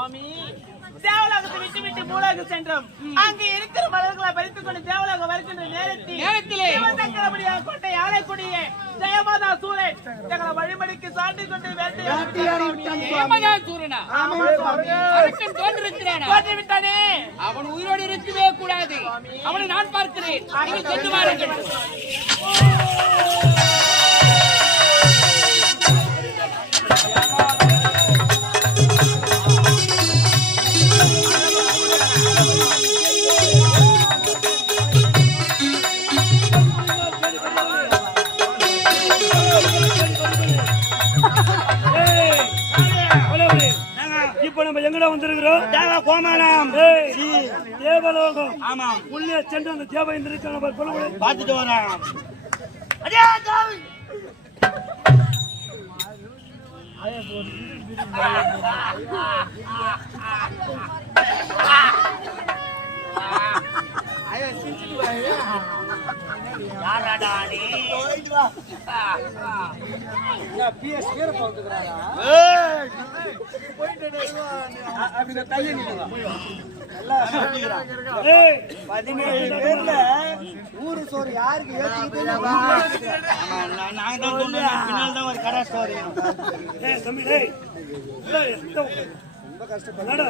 சுவாமி தேவலோகத்தை விட்டு விட்டு மூலோகம் சென்றோம். அங்கு இருக்கிற மலர்களை பறித்துக் கொண்டு தேவலோகம் வருகின்ற நேரத்திலே கொண்டை ஆலைக்குடிய ஜெயமாதா சூரன் எங்களை வழிமடிக்கு சாட்டி கொண்டு விட்டானே. அவன் உயிரோடு இருக்கவே கூடாது. அவனை நான் பார்க்கிறேன். சென்று வாருங்கள். தேவலோகம். ஆமா, உள்ளே சென்று அந்த தேவேந்திரன் பார்த்துட்டு வரான். ஊரு சோறு யாருக்கு ரொம்ப கஷ்டப்பட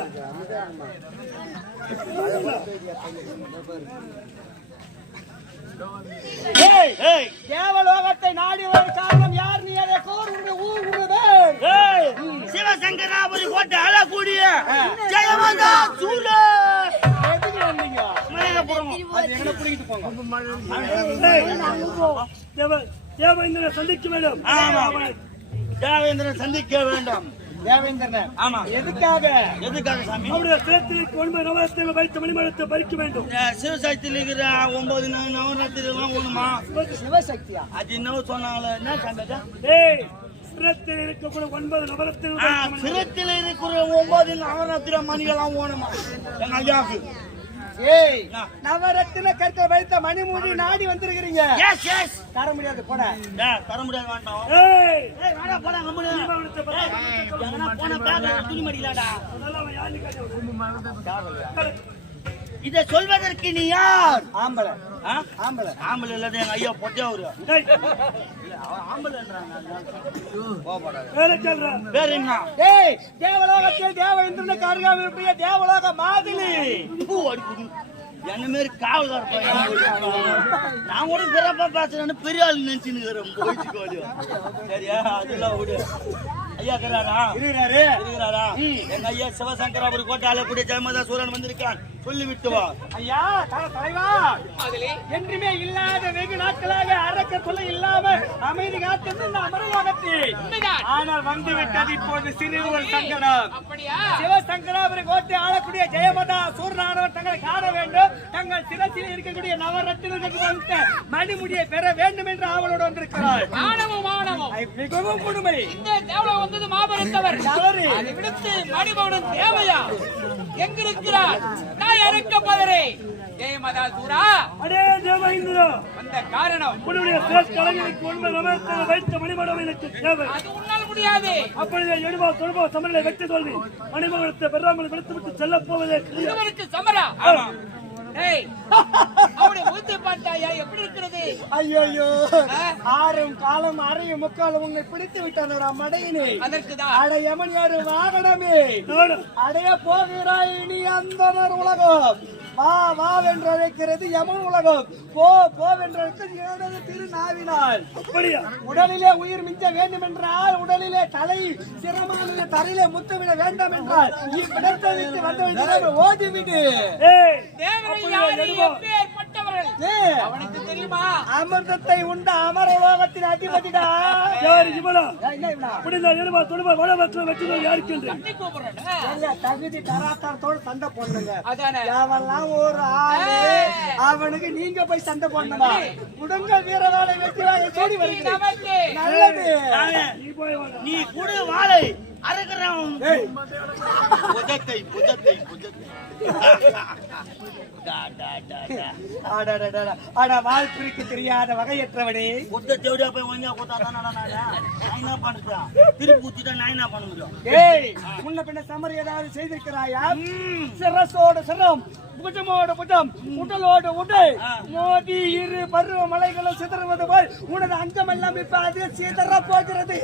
தேவலோகத்தை நாடி ஒரு காரணம் யார்? நீ அதை கூறுவது சிவசங்கராபுரி கோட்டை அழக்கூடிய ஜெயமாதா சூரன். தேவேந்திரன் சந்திக்க வேண்டும். தேவேந்திரன் சந்திக்க வேண்டும். தேவேந்திரன். ஆமா. எதுக்காக சாமி? அவருடைய சிரத்தில் 9 நவரத்தினங்கள் வைத்த மணிமண்டலத்தை பறிக்க வேண்டும். சிவசக்தியில் இருக்கிற 9 நவரத்தினெல்லாம் ஒண்ணுமா? சிவசக்தியா? அது என்ன சொன்னாங்களே, என்ன சந்தேகம்? சிரத்தில் இருக்கக்கூடிய 9 நவரத்தினங்கள், சிரத்தில் இருக்கிற 9 நவரத்தின மணிகளாம் ஓணுமா? எங்க ஐயாக்கு நவரத்தின கற்க வைத்த மணிமூடி நாடி வந்திருக்கிறீங்க. தர முடியாது. போட தர முடியாது. இதை சொல்வதற்கு நீ யார்? ஆம்பளை. ஆம்பளை இல்லாத எங்க ஐயா பொட்டே அவரு. தேவலோகத்தில் தேவேந்திரன் கார்காவிய தேவலோக மாதிரி என்ன மாரி காவல்கார நான் கூட பிறப்பா பேசுறேன்னு பெரிய ஆள் நினைச்சுன்னு. சரியா? அதெல்லாம் விடு. ஐயா இருக்கிறாரா? எங்க ஐயா சிவசங்கராபுரி கோட்டால கூடிய ஜெயமாதா சூரன் வந்திருக்கான். சொல்லி விட்டு வா. ஐயா தலைவா, என்றுமே இல்லாத வெகு நாட்களாக அரக்க சொல்ல இல்லாம அமைதி காத்தது இந்த அமரலோகத்தில். ஆனால் வந்து விட்டது இப்போது சிறுவர் சங்கடம். சிவசங்கராபுரி கோட்டை ஆளக்கூடிய ஜெயமாதா சூரனானவர் தங்களை காண வேண்டும். தங்கள் சிரசில் இருக்கக்கூடிய நவரத்தினர்களுக்கு மணிமுடியை பெற வேண்டும் என்று ஆவலோடு வந்திருக்கிறார். மிகவும் கொடுமை. மாபெருத்தவர் அதை விடுத்து மணிமகுடன் தேவையா எங்கிருக்கிறார்? நான் இறக்கப்பதரே ஜெயமாதா சூரா. அடே தேவேந்திரா, அந்த காரணம் உன்னுடைய கலைஞருக்கு 9 நவரத்தினங்கள் வைத்த மணிமண்டலம் எனக்கு தேவை. அது உன்னால் முடியாது. அப்படியே எழுபா தொழுபா சமநிலை வெற்றி தோல்வி மணிமண்டலத்தை பெறாமல் விடுத்து விட்டு செல்ல போவதே இவருக்கு சமரா. அவருடைய முகத்தை பார்த்தாயா எப்படி இருக்கிறது? ஐயோ, ஆறும் காலம் அறையும் முக்காலம் உன்னை பிடித்து விட்டான் மடையினை. அதற்குதான் அடையமன் ஒரு வாகனமே அடைய போகிறாய் நீ. அந்த உலகம் வா வா வென்று அழைக்கிறது யமன் உலகம். போ போவென்றது திருநாவினால். உடலிலே உயிர் மிஞ்ச வேண்டும் என்றால், உடலிலே தலை சிரமான தரையிலே முத்தமிட வேண்டும் என்றால் இவ்விடத்தை விட்டு வந்து ஓடிவிடு. அவனுக்கு தெரியுமா? அமிர்தத்தை உண்ட அமரலோகத்தின் அதிபதிடா. தகுதி தராத்தரத்தோடு சண்டை போடுங்க. ஒரு ஆளு அவனுக்கு நீங்க போய் சண்டை போடணுமா? குடுங்க வீரவாளை வெற்றி சூடி வருகிறது. நல்லது. நீ குடு வாளை அரைக்கிறேன் ஏய், புஜத்தை அடடடடா. அட வால் பிரிக்க தெரியாத வகையற்றவனே, கொத்த தேவடியா போய் ஒழுங்கா கொத்தா தானே நான் என்ன பண்ணுறேன் திருப்பி ஊத்திட்டா நான் என்ன பண்ண முடியும் ஏய் முன்ன பின்ன சமர் ஏதாவது செய்திருக்கிறாயா? சிரசோடு சிரம், புஜமோடு புஜம், உடலோடு உடல் மோதி இரு பருவ மலைகளும் சிதறுவது போல் உனது அங்கமெல்லாம் இப்ப அது சிதற போகிறது.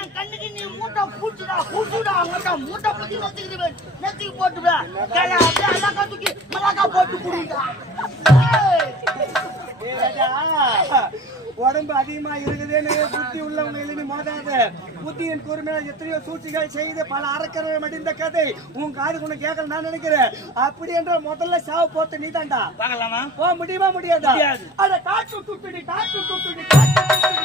என் கண்ணுக்கு நீ மூட்டை பூச்சிடா மூட்டை பூச்சி நெத்திக்கு போட்டுடா தூக்கி மலாக்கா போட்டு குடிடா. ஏய் ராஜா, உடம்பு அதிகமா இருக்குதுன்னு புத்தி உள்ளவங்க மோதாத. புத்தியின் கூர்மையால் எத்தனையோ சூழ்ச்சிகள் செய்து பல அறக்கரை மடிந்த கதை உன் காது கொண்டு கேட்கல நான் நினைக்கிறேன். அப்படி என்ற முதல்ல சாவு போத்து நீ தாண்டா. பார்க்கலாமா? போக முடியுமா? முடியாதா? முடியாது. அட காட்டு துட்டுடி காட்டு துட்டுடி காட்டு துட்டுடி.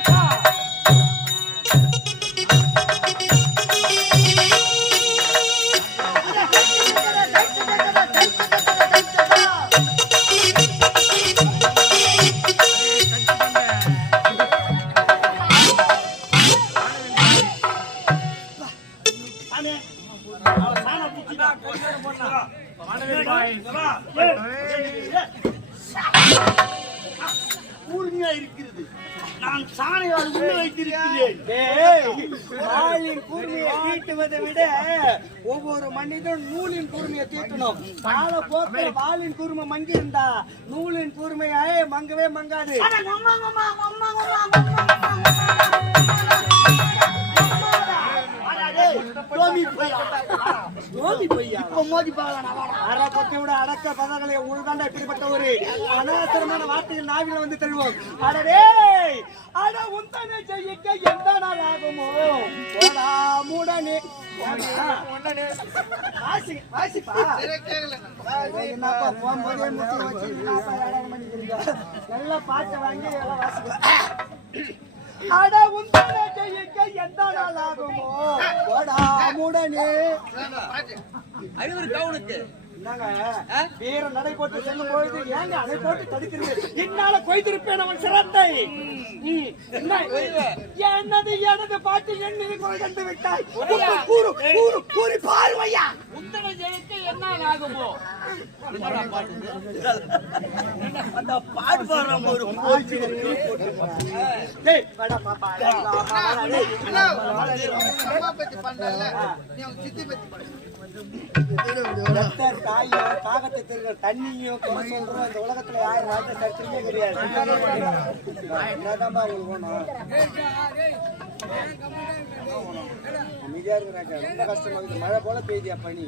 கூர்மையா இருக்கிறது. நான் சாணையால் உள்ள வைத்திருக்கிறேன். வாளின் கூர்மையை தீட்டுவதை விட ஒவ்வொரு மனிதன் நூலின் கூர்மையை தீட்டணும். கால போக்கில் வாளின் கூர்மை மங்கி இருந்தா நூலின் கூர்மையாயே மங்கவே மங்காது. அடக்க பதங்களை உள்காண்ட இப்படிப்பட்ட ஒரு அனாசரமான வார்த்தைகள் நாவில வந்து தருவோம். அடடே அட உந்தனை ஜெயிக்க எந்த நாள் ஆகுமோ மூடனே என்னப்பா போகும்போதே முத்தி வச்சு நல்லா பாட்டை வாங்கி எல்லாம் வாசிக்க. அட உந்தனை ஜெயிக்க எந்த நாள் ஆகுமோ மூடனே அறிவுறு கவுனுக்கு வீர நடை போட்டு செல்லும் பொழுது ஏங்க அதை போட்டு தடுக்கிறது? என்னால கொய்திருப்பேன் அவன் சிரத்தை. என்னது எனது பாட்டு எண்ணி கொண்டு விட்டாய். கூறி பார்வையா உத்தர ஜெயிக்க என்ன ஆகுமோ? அந்த பாட்டு பாடுறான் ஒரு காகத்தை தெரிகிற தண்ணியும் சொல்றோம். இந்த உலகத்துல 1000 வார்த்தை சரித்திரமே கிடையாது. என்னதான்பா உங்களுக்கு வேணும்? அமைதியா இருக்கிறாங்க. ரொம்ப கஷ்டமா இருக்குது. மழை போல பெய்தியா பனி.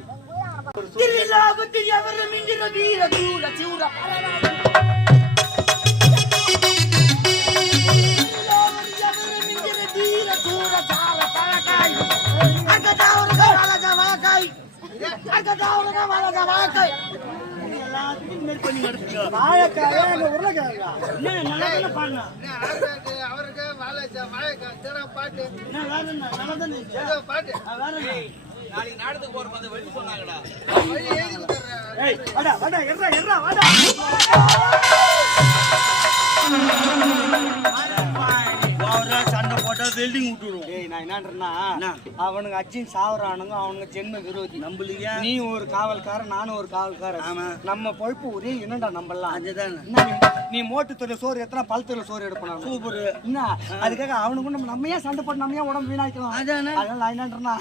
நாளைக்கு நாடத்துக்கு போற மாதிரி வழி சொன்னாங்கடா. சண்டை போட்டா வெல்டிங் விட்டுருவோம். நான் என்னன்றேன்னா அவனுங்க அச்சின் சாவறானுங்க. அவனுங்க ஜென்ம விரோதி. நம்பலையா? நீ ஒரு காவல்காரன், நானும் ஒரு காவல்காரன். ஆமா. நம்ம பொழப்பு ஒரே என்னடா நம்பலாம். அதுதான். நீ மோட்டு தொழில சோறு எத்தனை பழத்துல சோறு எடுப்பணும். சூப்பர். என்ன அதுக்காக அவனுக்கு நம்ம ஏன் சண்டை போட்டு நம்ம ஏன் உடம்பு வீணாக்கலாம்? அதனால நான் என்னன்றேன்னா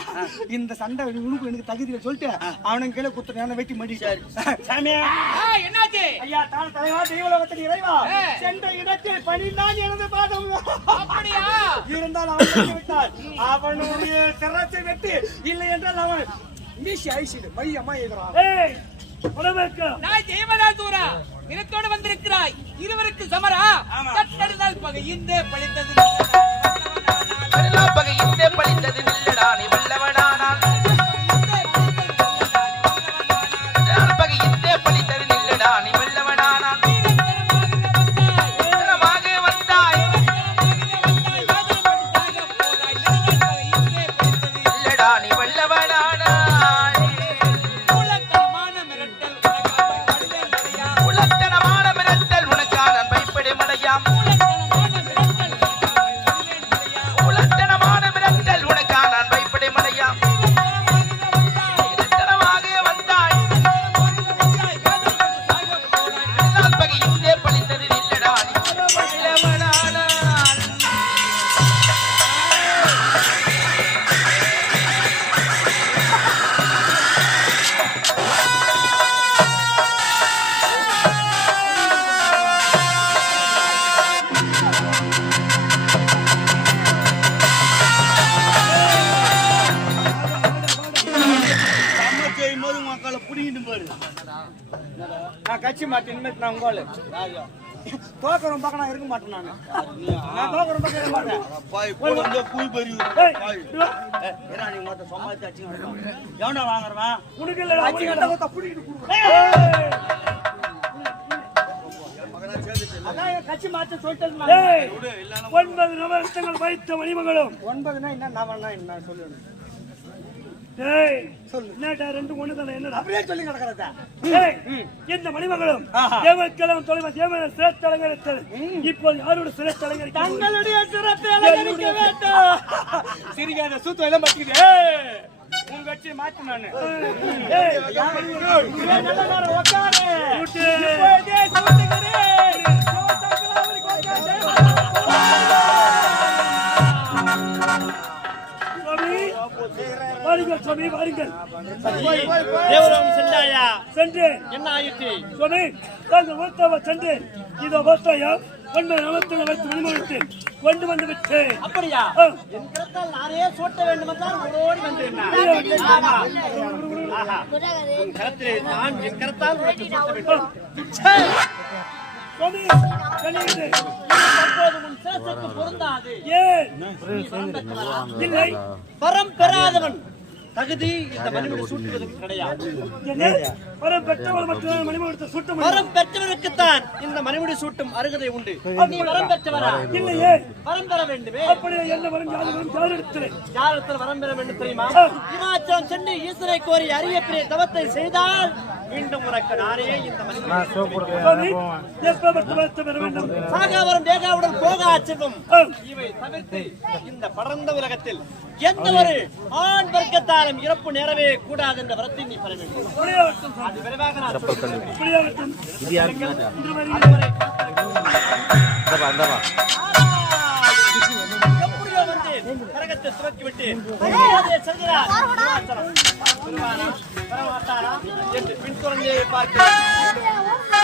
இந்த சண்டை உனக்கு எனக்கு தகுதியில சொல்லிட்டு அவனுக்கு கீழே குத்துறேன் வெட்டி மடிச்சாரு. என்னாச்சு ஐயா தான தலைவா தெய்வலோகத்தின் இறைவா சென்ற இடத்தில் பணிந்தான் எனது பாதம். அப்படியா? இருந்தால் அவன் விட்டார். அவனுடைய சிரத்தை வெட்டி இல்லை என்றால் அவன் மீசி ஐசிடு மையமா எதிரான். நான் ஜெயமதாசூரா நிலத்தோடு வந்திருக்கிறாய். இருவருக்கு சமரா தட்டறிந்தால் பகை இந்தே பழித்தது இல்லடா நீ வல்லவனானால் பகை இந்தே பழித்தது இல்லடா நீ வல்லவனானால் வந்தாய் இல்லடா நீ வல்லவனானால் உலகத்தனமான மிரட்டல் உனக்கான பயப்பட மடையாம். உலகத்தனமான மிரட்டல் உனக்கான பயப்பட மடை நான் கட்சி மாட்டேன் இனிமேல் நான் உங்களு தோக்கரும் பக்கம் நான் இருக்க மாட்டேன் நான் தோக்கரும் பக்கம் இருக்க மாட்டேன் பாய் போல வந்து கூய் பெரிய ஏய், பாய் இங்க வா. ஏறா நீ மொத்த சமாளிச்சு அடிச்சு எவன்டா வாங்குறவன் உனக்கு இல்ல அச்சி கட்ட கொத்த புடிக்கிட்டு குடு அதான் என் கட்சி மாத்த சொல்லிட்டேன் நான். 9 நவரத்தங்கள் வைத்த மணிமகளும் 9னா என்ன நான் என்ன சொல்லுவேன் ஏய் என்னடா ரெண்டு ஒண்ணு தானே என்னடா அப்படியே சொல்லி கிடக்கிறத ஏய் இந்த மணிமகளும் ஆஹா. தேவக்கலம் தொலைவா தேவன சிரத்தை அலங்கரித்தது இப்போ யாரோட சிரத்தை அலங்கரிக்க தங்களுடைய சிரத்தை அலங்கரிக்க வேண்டும் சிரிக்காத சூத்து எல்லாம் பத்திக்குது உன் கட்சியை மாத்து நானு ஏய் நல்ல நேரம் உட்காரு கூட்டு. இப்போதே சொல்லுகிறேன் சிவசங்கராவரி சுவாமி வாருங்கள் தேவரம் சென்றாயா சென்று என்ன ஆயிற்று சுவாமி தாங்கள் ஓத்தாவ சென்று இதோ ஓத்தாயா 9 நவரத்தங்கள் வைத்த மணிமகளுக்கு கொண்டு வந்து விட்டேன் அப்படியா ஆ. என் கருத்தால் நானே சூட்ட வேண்டும் என்றால் ஓடோடி வந்தேன் உன் கருத்திலே நான் என் கருத்தால் உனக்கு சூட்ட வேண்டும் சுவாமி கனியுது. அப்போது உன் சிரசுக்கு பொருந்தாது ஏன் நீ வரம் பெற்றவரா? இல்லை வரம் பெறாதவன் தகுதி இந்த மணிமுடி சூட்டுவதற்கு கிடையாது என்ன வரம் பெற்றவள் மட்டும் மணிமகளுக்கு சுட்ட முடியும் வரம் பெற்றவருக்குத்தான் இந்த மணிமுடி சூட்டும் அருகதை உண்டு நீ வரம் பெற்றவரா இல்லையே வரம் பெற வேண்டுமே அப்படியே என்ன வரும் யாரு வரும் யார் எடுத்து யாரிடத்தில் வரம் பெற வேண்டும் தெரியுமா இமாச்சலம் சென்று ஈஸ்வரை கோரி அரிய பெரிய தவத்தை செய்தால் மீண்டும் உனக்கு நானே இந்த மணிமுடி சுவாமி எப்ப மட்டும் பெற வேண்டும் சாகாவரம் தேகாவுடன் போகா செல்வம் ஆ. இவை தவிர்த்து இந்த படர்ந்த உலகத்தில் எந்த ஒரு ஆண் வர்க்கத்தாலும் இறப்பு நேரவே கூடாது என்ற வரத்தை நீ பெற வேண்டும் புரியாவட்டும் சுவாமி. அது விரைவாக நான் சொல்கிறேன். புரியாவட்டும் இன்று வரை அதுவரை எப்படியோ வந்தேன் கரகத்தை துவக்கி விட்டேன் எங்கே செல்கிறார் இமாச்சலம். வருவாரா? வரமாட்டாரா என்று பின்தொடர்ந்தே பார்க்கிறேன்